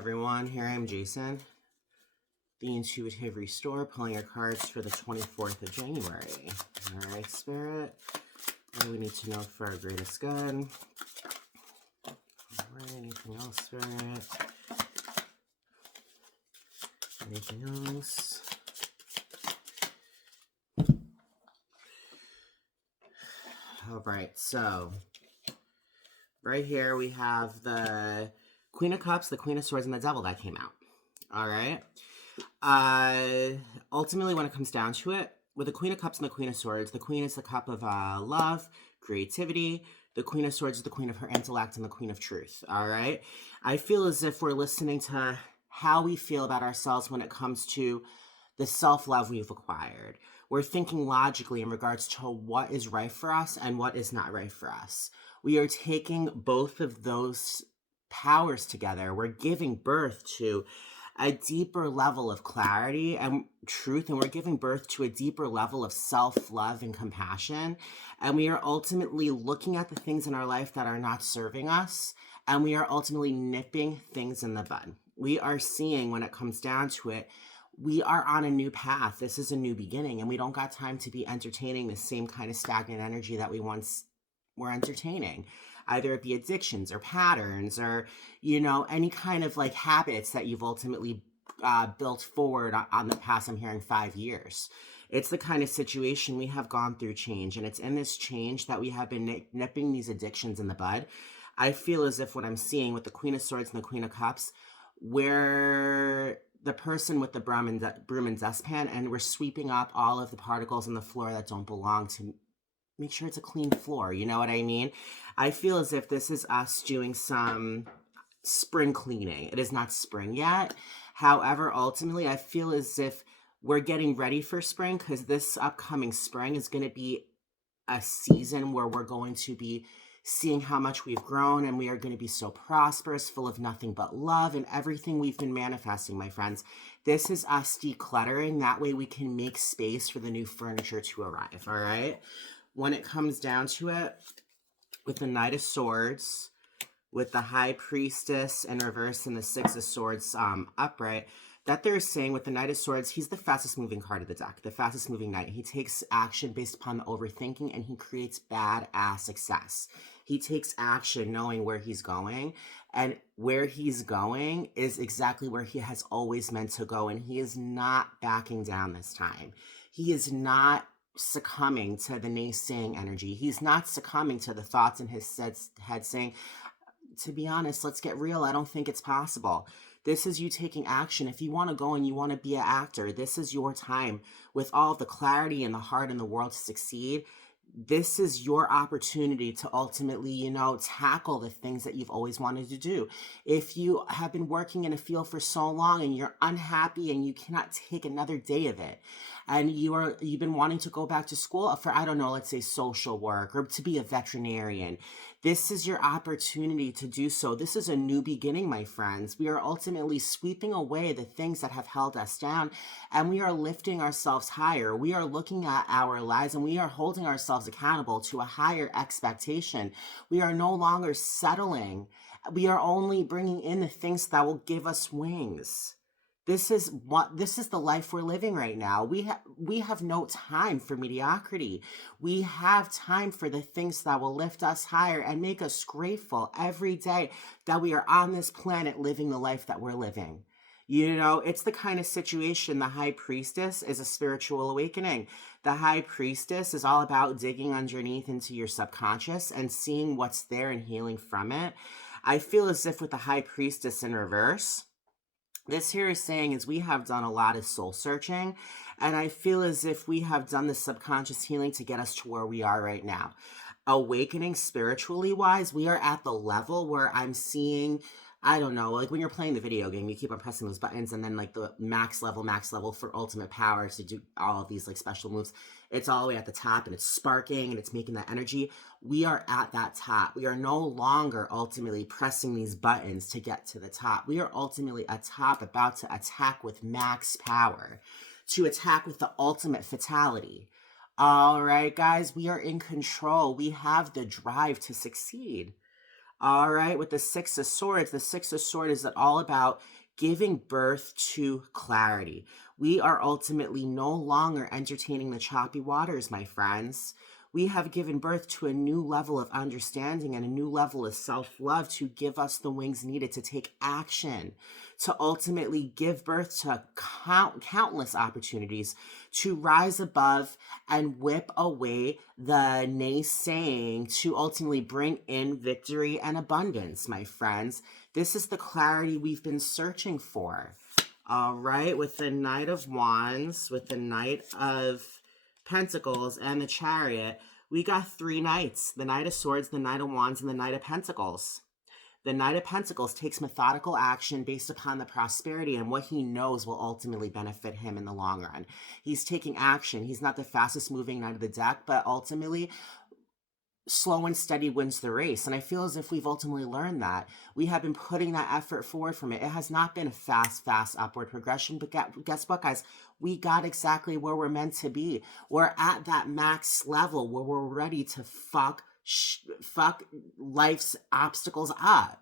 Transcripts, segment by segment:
everyone, here I am, Jason, the Intuitive Restorer, pulling your cards for the 24th of January. Alright, Spirit, what do we need to know for our greatest good? Alright, anything else, Spirit? Anything else? Alright, so, right here we have the Queen of Cups, the Queen of Swords, and the Devil that came out. Alright? Ultimately, when it comes down to it, with the Queen of Cups and the Queen of Swords, the Queen is the cup of love, creativity. The Queen of Swords is the Queen of her intellect and the Queen of truth. Alright? I feel as if we're listening to how we feel about ourselves when it comes to the self-love we've acquired. We're thinking logically in regards to what is right for us and what is not right for us. We are taking both of those powers together. We're giving birth to a deeper level of clarity and truth, and we're giving birth to a deeper level of self-love and compassion. And we are ultimately looking at the things in our life that are not serving us, and we are ultimately nipping things in the bud. We are seeing, when it comes down to it, we are on a new path. This is a new beginning, and we don't got time to be entertaining the same kind of stagnant energy that we once were entertaining. Either it be addictions or patterns or, any kind of like habits that you've ultimately built forward on the past, I'm hearing 5 years. It's the kind of situation we have gone through change, and it's in this change that we have been nipping these addictions in the bud. I feel as if what I'm seeing with the Queen of Swords and the Queen of Cups, we're the person with the broom and dustpan, and we're sweeping up all of the particles on the floor that don't belong to make sure it's a clean floor. You know what I mean? I feel as if this is us doing some spring cleaning. It is not spring yet. However, ultimately, I feel as if we're getting ready for spring, because this upcoming spring is going to be a season where we're going to be seeing how much we've grown, and we are going to be so prosperous, full of nothing but love and everything we've been manifesting, my friends. This is us decluttering. That way we can make space for the new furniture to arrive, all right? When it comes down to it, with the Knight of Swords, with the High Priestess in reverse and the Six of Swords upright, that they're saying with the Knight of Swords, he's the fastest moving card of the deck, the fastest moving knight. He takes action based upon the overthinking, and he creates badass success. He takes action knowing where he's going, and where he's going is exactly where he has always meant to go, and he is not backing down this time. He is not succumbing to the naysaying energy. He's not succumbing to the thoughts in his head saying, to be honest, let's get real, I don't think it's possible. This is you taking action. If you want to go and you want to be an actor, this is your time. With all of the clarity and the heart in the world to succeed, this is your opportunity to ultimately, tackle the things that you've always wanted to do. If you have been working in a field for so long and you're unhappy and you cannot take another day of it, and you've been wanting to go back to school for, I don't know, let's say social work or to be a veterinarian, this is your opportunity to do so. This is a new beginning, my friends. We are ultimately sweeping away the things that have held us down, and we are lifting ourselves higher. We are looking at our lives, and we are holding ourselves accountable to a higher expectation. We are no longer settling. We are only bringing in the things that will give us wings. This is the life we're living right now. We have no time for mediocrity. We have time for the things that will lift us higher and make us grateful every day that we are on this planet living the life that we're living. It's the kind of situation. The High Priestess is a spiritual awakening. The High Priestess is all about digging underneath into your subconscious and seeing what's there and healing from it. I feel as if with the High Priestess in reverse, this here is saying is we have done a lot of soul searching, and I feel as if we have done the subconscious healing to get us to where we are right now. Awakening spiritually wise, we are at the level where I'm seeing, I don't know, like when you're playing the video game, you keep on pressing those buttons, and then like the max level for ultimate power to do all of these like special moves, it's all the way at the top, and it's sparking, and it's making that energy. We are at that top. We are no longer ultimately pressing these buttons to get to the top. We are ultimately atop, about to attack with max power, to attack with the ultimate fatality. All right, guys, we are in control. We have the drive to succeed. All right, with the Six of Swords, the Six of Swords is all about giving birth to clarity. We are ultimately no longer entertaining the choppy waters, my friends. We have given birth to a new level of understanding and a new level of self love to give us the wings needed to take action, to ultimately give birth to countless opportunities to rise above and whip away the naysaying, to ultimately bring in victory and abundance, my friends. This is the clarity we've been searching for. All right, with the Knight of Wands, with the Knight of Pentacles, and the Chariot, we got three knights: the Knight of Swords, the Knight of Wands, and the Knight of Pentacles. The Knight of Pentacles takes methodical action based upon the prosperity and what he knows will ultimately benefit him in the long run. He's taking action. He's not the fastest moving knight of the deck, but ultimately slow and steady wins the race. And I feel as if we've ultimately learned that. We have been putting that effort forward from it. It has not been a fast upward progression, but guess what, guys? We got exactly where we're meant to be. We're at that max level where we're ready to fuck life's obstacles up.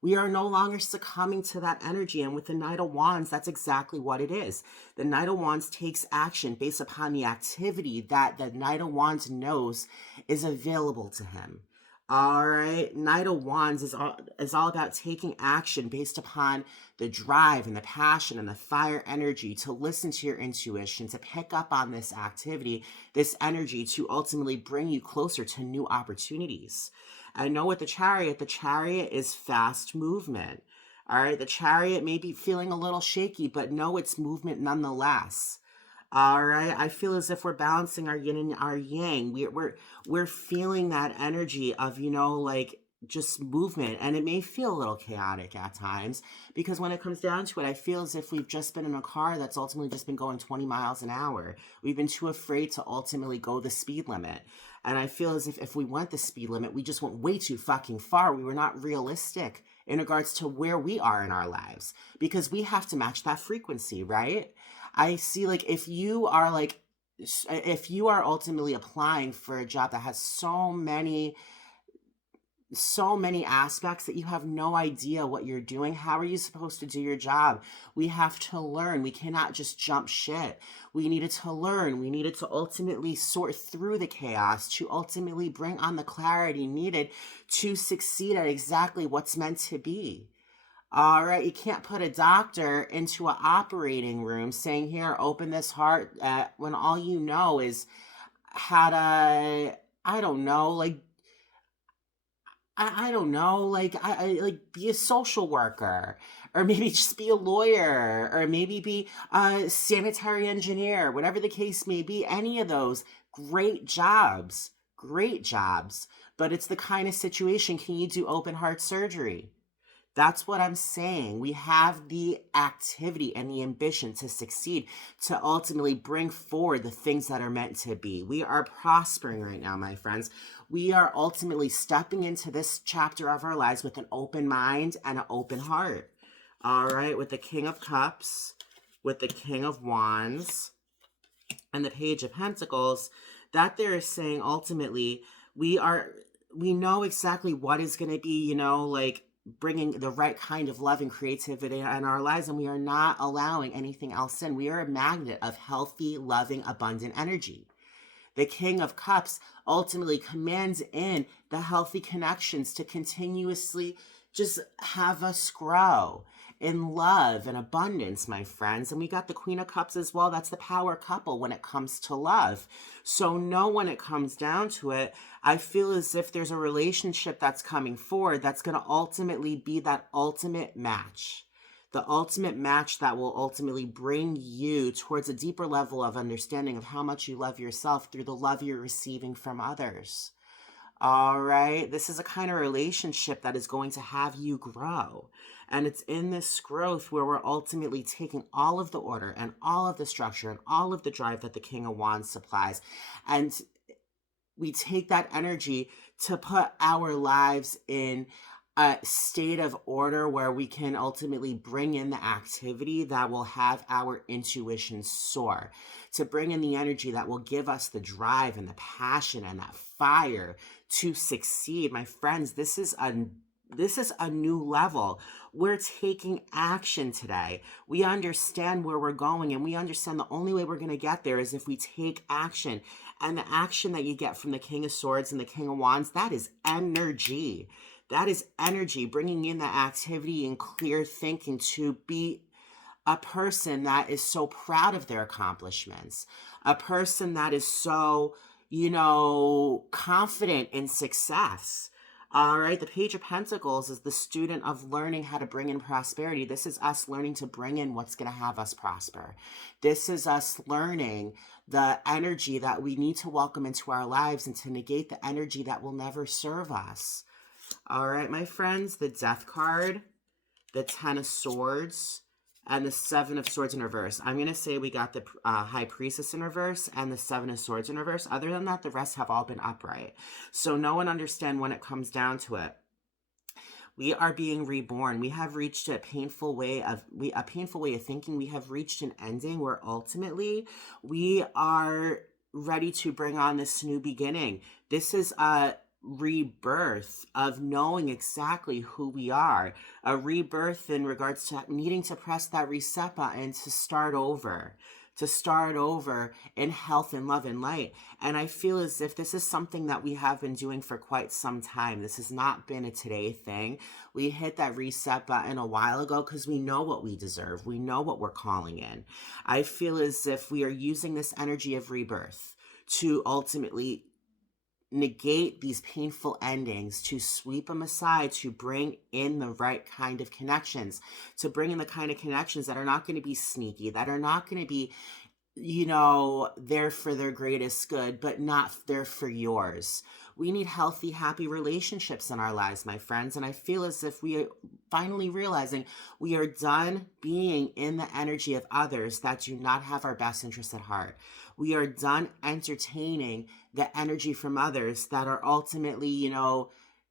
We are no longer succumbing to that energy. And with the Knight of Wands, that's exactly what it is. The Knight of Wands takes action based upon the activity that the Knight of Wands knows is available to him. All right, Knight of Wands is all about taking action based upon the drive and the passion and the fire energy, to listen to your intuition, to pick up on this activity, this energy, to ultimately bring you closer to new opportunities. I know with the Chariot is fast movement. All right, the Chariot may be feeling a little shaky, but no, it's movement nonetheless. All right, I feel as if we're balancing our yin and our yang. We're feeling that energy of, like, just movement, and it may feel a little chaotic at times, because when it comes down to it, I feel as if we've just been in a car that's ultimately just been going 20 miles an hour. We've been too afraid to ultimately go the speed limit. And I feel as if we went the speed limit, we just went way too fucking far. We were not realistic in regards to where we are in our lives, because we have to match that frequency, right? I see, like, if you are ultimately applying for a job that has so many aspects that you have no idea what you're doing, how are you supposed to do your job? We have to learn. We cannot just jump shit. We needed to learn. We needed to ultimately sort through the chaos, to ultimately bring on the clarity needed to succeed at exactly what's meant to be. All right, you can't put a doctor into an operating room saying, here, open this heart, when all you know is how to, I don't know, like, I don't know, like, like, be a social worker, or maybe just be a lawyer, or maybe be a sanitary engineer, whatever the case may be. Any of those, great jobs, great jobs. But it's the kind of situation, can you do open heart surgery? That's what I'm saying. We have the activity and the ambition to succeed, to ultimately bring forward the things that are meant to be. We are prospering right now, my friends. We are ultimately stepping into this chapter of our lives with an open mind and an open heart. All right, with the King of Cups, with the King of Wands, and the Page of Pentacles, that there is saying ultimately we know exactly what is going to be, like, bringing the right kind of love and creativity in our lives, and we are not allowing anything else in. We are a magnet of healthy, loving, abundant energy. The King of Cups ultimately commands in the healthy connections to continuously just have us grow in love and abundance, my friends. And we got the Queen of Cups as well. That's the power couple when it comes to love. So no, when it comes down to it, I feel as if there's a relationship that's coming forward that's going to ultimately be that ultimate match. The ultimate match that will ultimately bring you towards a deeper level of understanding of how much you love yourself through the love you're receiving from others. All right. This is a kind of relationship that is going to have you grow. And it's in this growth where we're ultimately taking all of the order and all of the structure and all of the drive that the King of Wands supplies. And we take that energy to put our lives in a state of order where we can ultimately bring in the activity that will have our intuition soar, to bring in the energy that will give us the drive and the passion and that fire to succeed. My friends, this is a this is a new level. We're taking action today. We understand where we're going, and we understand the only way we're going to get there is if we take action. And the action that you get from the King of Swords and the King of Wands, that is energy. That is energy, bringing in that activity and clear thinking to be a person that is so proud of their accomplishments, a person that is so, confident in success. All right, the Page of Pentacles is the student of learning how to bring in prosperity. This is us learning to bring in what's going to have us prosper. This is us learning the energy that we need to welcome into our lives and to negate the energy that will never serve us. All right, my friends, the Death card, the Ten of Swords, and the Seven of Swords in reverse. I'm going to say we got the High Priestess in reverse and the Seven of Swords in reverse. Other than that, the rest have all been upright. So no one understand when it comes down to it. We are being reborn. We have reached a painful way of thinking. We have reached an ending where ultimately we are ready to bring on this new beginning. This is a rebirth of knowing exactly who we are, a rebirth in regards to needing to press that reset button to start over in health and love and light. And I feel as if this is something that we have been doing for quite some time. This has not been a today thing. We hit that reset button a while ago because we know what we deserve. We know what we're calling in. I feel as if we are using this energy of rebirth to ultimately negate these painful endings, to sweep them aside, to bring in the right kind of connections, to bring in the kind of connections that are not going to be sneaky, that are not going to be, there for their greatest good, but not there for yours. We need healthy, happy relationships in our lives, my friends. And I feel as if we are finally realizing we are done being in the energy of others that do not have our best interests at heart. We are done entertaining the energy from others that are ultimately,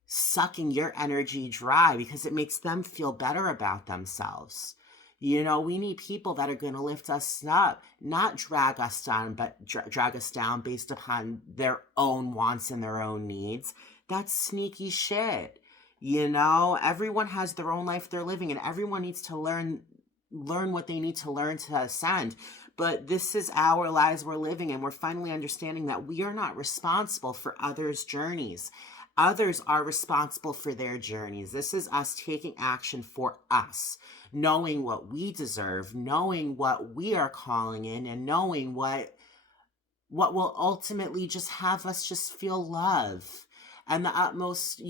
sucking your energy dry because it makes them feel better about themselves. We need people that are going to lift us up, not drag us down, but drag us down based upon their own wants and their own needs. That's sneaky shit. Everyone has their own life they're living, and everyone needs to learn what they need to learn to ascend. But this is our lives we're living, and we're finally understanding that we are not responsible for others' journeys. Others are responsible for their journeys. This is us taking action for us, knowing what we deserve, knowing what we are calling in, and knowing what will ultimately just have us just feel love and the utmost,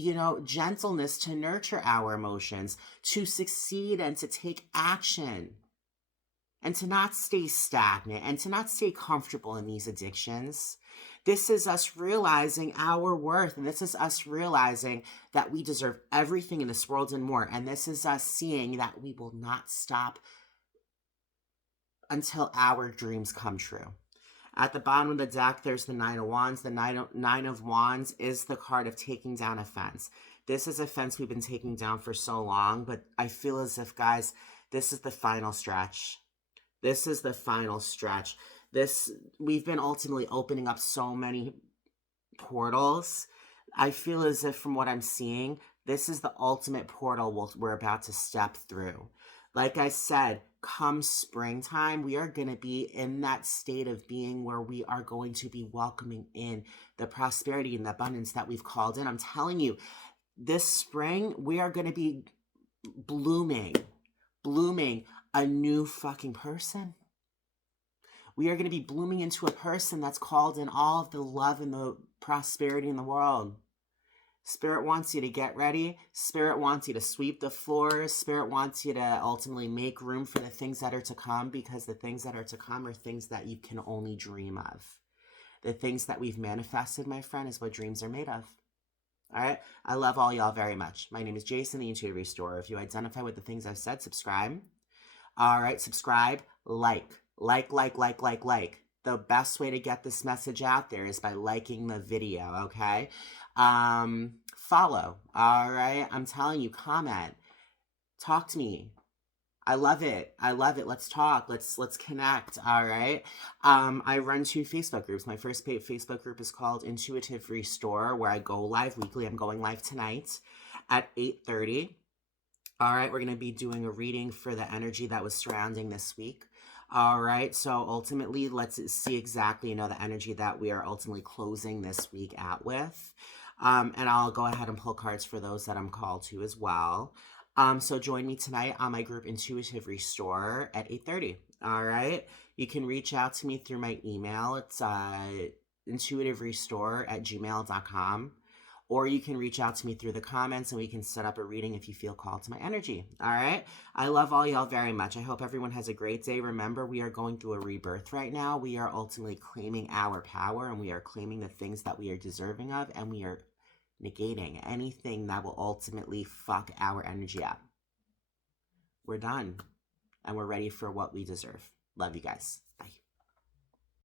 gentleness to nurture our emotions, to succeed and to take action, and to not stay stagnant and to not stay comfortable in these addictions. This is us realizing our worth, and this is us realizing that we deserve everything in this world and more. And this is us seeing that we will not stop until our dreams come true. At the bottom of the deck, there's the Nine of Wands. The Nine of Wands is the card of taking down a fence. This is a fence we've been taking down for so long, but I feel as if, guys, this is the final stretch. This is the final stretch. We've been ultimately opening up so many portals. I feel as if, from what I'm seeing, this is the ultimate portal we're about to step through. Like I said, come springtime, we are going to be in that state of being where we are going to be welcoming in the prosperity and the abundance that we've called in. I'm telling you, this spring, we are going to be blooming a new fucking person. We are going to be blooming into a person that's called in all of the love and the prosperity in the world. Spirit wants you to get ready. Spirit wants you to sweep the floors. Spirit wants you to ultimately make room for the things that are to come, because the things that are to come are things that you can only dream of. The things that we've manifested, my friend, is what dreams are made of. All right? I love all y'all very much. My name is Jason, the Intuitive Restorer. If you identify with the things I've said, subscribe. All right, subscribe, like. The best way to get this message out there is by liking the video, okay? Follow, all right? I'm telling you, comment, talk to me. I love it. I love it. Let's talk. Let's connect. All right. I run 2 Facebook groups. My first Facebook group is called Intuitive Restore, where I go live weekly. I'm going live tonight at 8:30. All right, we're going to be doing a reading for the energy that was surrounding this week. All right, so ultimately, let's see exactly, the energy that we are ultimately closing this week out with. And I'll go ahead and pull cards for those that I'm called to as well. So join me tonight on my group Intuitive Restore at 8:30. All right, you can reach out to me through my email. It's intuitiverestore@gmail.com. Or you can reach out to me through the comments and we can set up a reading if you feel called to my energy. All right. I love all y'all very much. I hope everyone has a great day. Remember, we are going through a rebirth right now. We are ultimately claiming our power and we are claiming the things that we are deserving of, and we are negating anything that will ultimately fuck our energy up. We're done and we're ready for what we deserve. Love you guys. Bye.